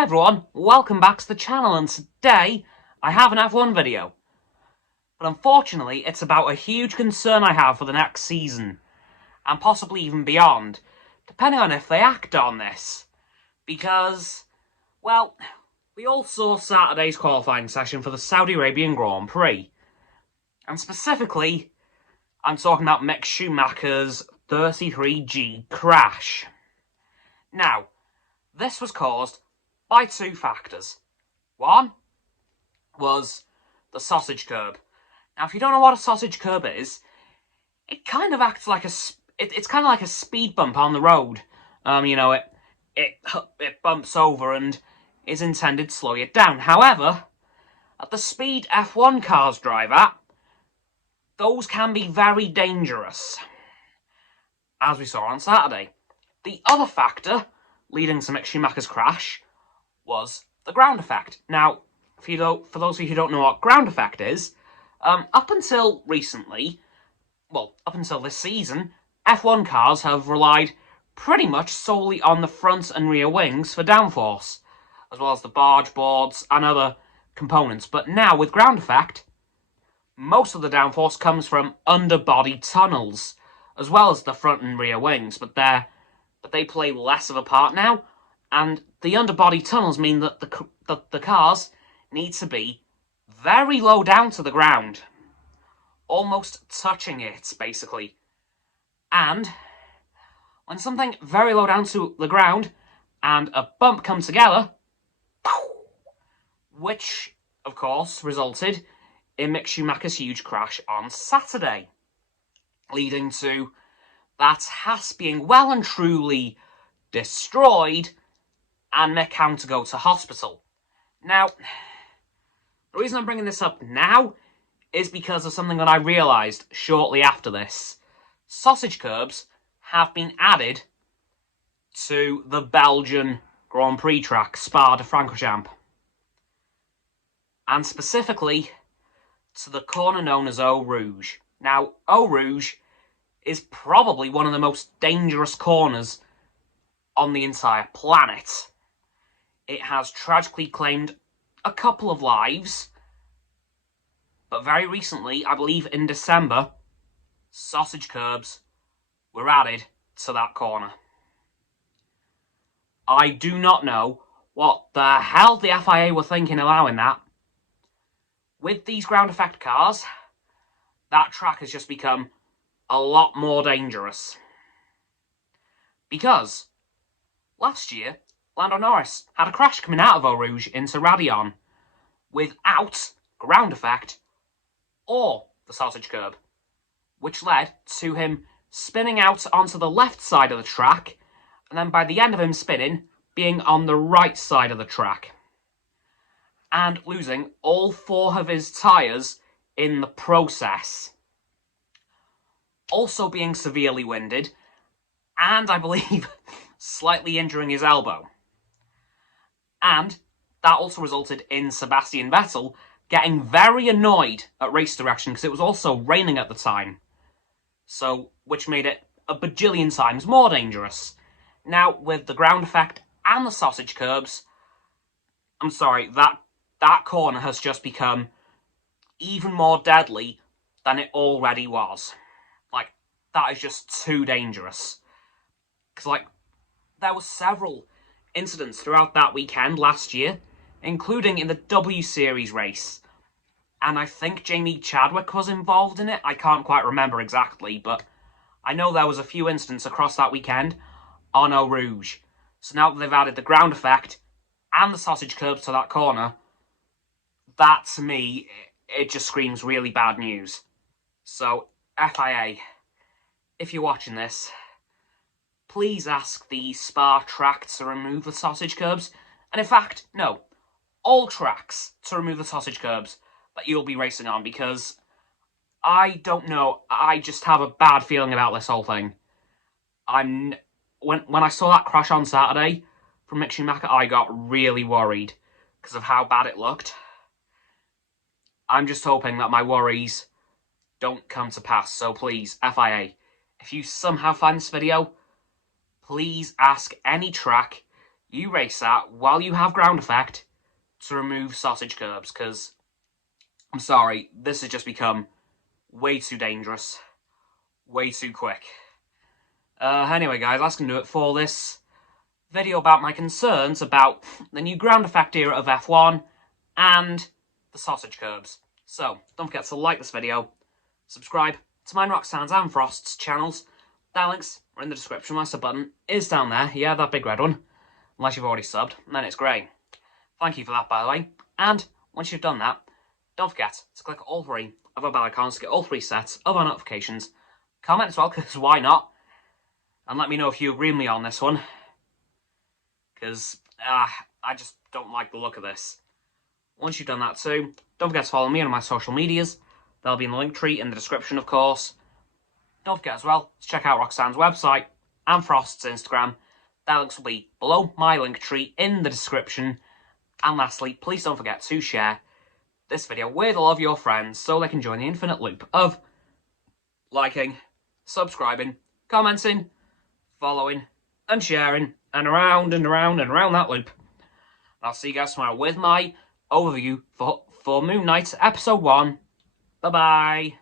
Hi everyone, welcome back to the channel, and today I have an F1 video. But unfortunately, it's about a huge concern I have for the next season, and possibly even beyond, depending on if they act on this. Because, well, we all saw Saturday's qualifying session for the Saudi Arabian Grand Prix. And specifically, I'm talking about Mick Schumacher's 33G crash. Now, this was caused by two factors. One was the sausage curb. Now, if you don't know what a sausage curb is, it kind of acts like it's kind of like a speed bump on the road. It bumps over and is intended to slow you down. However, at the speed F1 cars drive at, those can be very dangerous, as we saw on Saturday. The other factor leading to Mick Schumacher's crash was the ground effect. Now, for those of you who don't know what ground effect is, up until recently, well, up until this season, F1 cars have relied pretty much solely on the front and rear wings for downforce, as well as the barge boards and other components. But now, with ground effect, most of the downforce comes from underbody tunnels, as well as the front and rear wings, but they play less of a part now. And the underbody tunnels mean that the cars need to be very low down to the ground. Almost touching it, basically. And when something very low down to the ground and a bump come together, which, of course, resulted in Mick Schumacher's huge crash on Saturday, leading to that Haas being well and truly destroyed and Mick having to go to hospital. Now, the reason I'm bringing this up now is because of something that I realised shortly after this. Sausage curbs have been added to the Belgian Grand Prix track, Spadefrancorchamps. And specifically to the corner known as Eau Rouge. Now, Eau Rouge is probably one of the most dangerous corners on the entire planet. It has tragically claimed a couple of lives, but very recently, I believe in December, sausage curbs were added to that corner. I do not know what the hell the FIA were thinking allowing that. With these ground effect cars, that track has just become a lot more dangerous. Because last year, Lando Norris had a crash coming out of Eau Rouge into Radion without ground effect or the sausage curb, which led to him spinning out onto the left side of the track, and then by the end of him spinning, being on the right side of the track, and losing all four of his tyres in the process. Also being severely winded, and I believe slightly injuring his elbow. And that also resulted in Sebastian Vettel getting very annoyed at race direction because it was also raining at the time. So, which made it a bajillion times more dangerous. Now, with the ground effect and the sausage curbs, I'm sorry, that corner has just become even more deadly than it already was. Like, that is just too dangerous. Because, there were several incidents throughout that weekend last year, including in the W Series race. And I think Jamie Chadwick was involved in it. I can't quite remember exactly, but I know there was a few incidents across that weekend on Eau Rouge. So now that they've added the ground effect and the sausage curbs to that corner, that, to me, it just screams really bad news. So, FIA, if you're watching this, please ask the Spa track to remove the sausage curbs. And in fact, no, all tracks to remove the sausage curbs that you'll be racing on, because I don't know, I just have a bad feeling about this whole thing. When I saw that crash on Saturday from Mick Schumacher, I got really worried because of how bad it looked. I'm just hoping that my worries don't come to pass. So please, FIA, if you somehow find this video, please ask any track you race that while you have ground effect to remove sausage kerbs, because I'm sorry, this has just become way too dangerous, way too quick. Anyway, guys, that's going to do it for this video about my concerns about the new ground effect era of F1 and the sausage kerbs. So, don't forget to like this video, subscribe to mine, Roxanne's and Frost's channels. Their links are in the description. My sub button is down there. Yeah, that big red one. Unless you've already subbed, then it's grey. Thank you for that, by the way. And once you've done that, don't forget to click all three of our bell icons to get all three sets of our notifications. Comment as well, because why not? And let me know if you agree with me on this one. Because I just don't like the look of this. Once you've done that too, don't forget to follow me on my social medias. They'll be in the link tree in the description, of course. Don't forget as well to check out Roxanne's website and Frost's Instagram. Their links will be below my link tree in the description. And lastly, please don't forget to share this video with all of your friends so they can join the infinite loop of liking, subscribing, commenting, following, and sharing, and around and around and around that loop. I'll see you guys tomorrow with my overview for Moon Knight Episode 1. Bye-bye.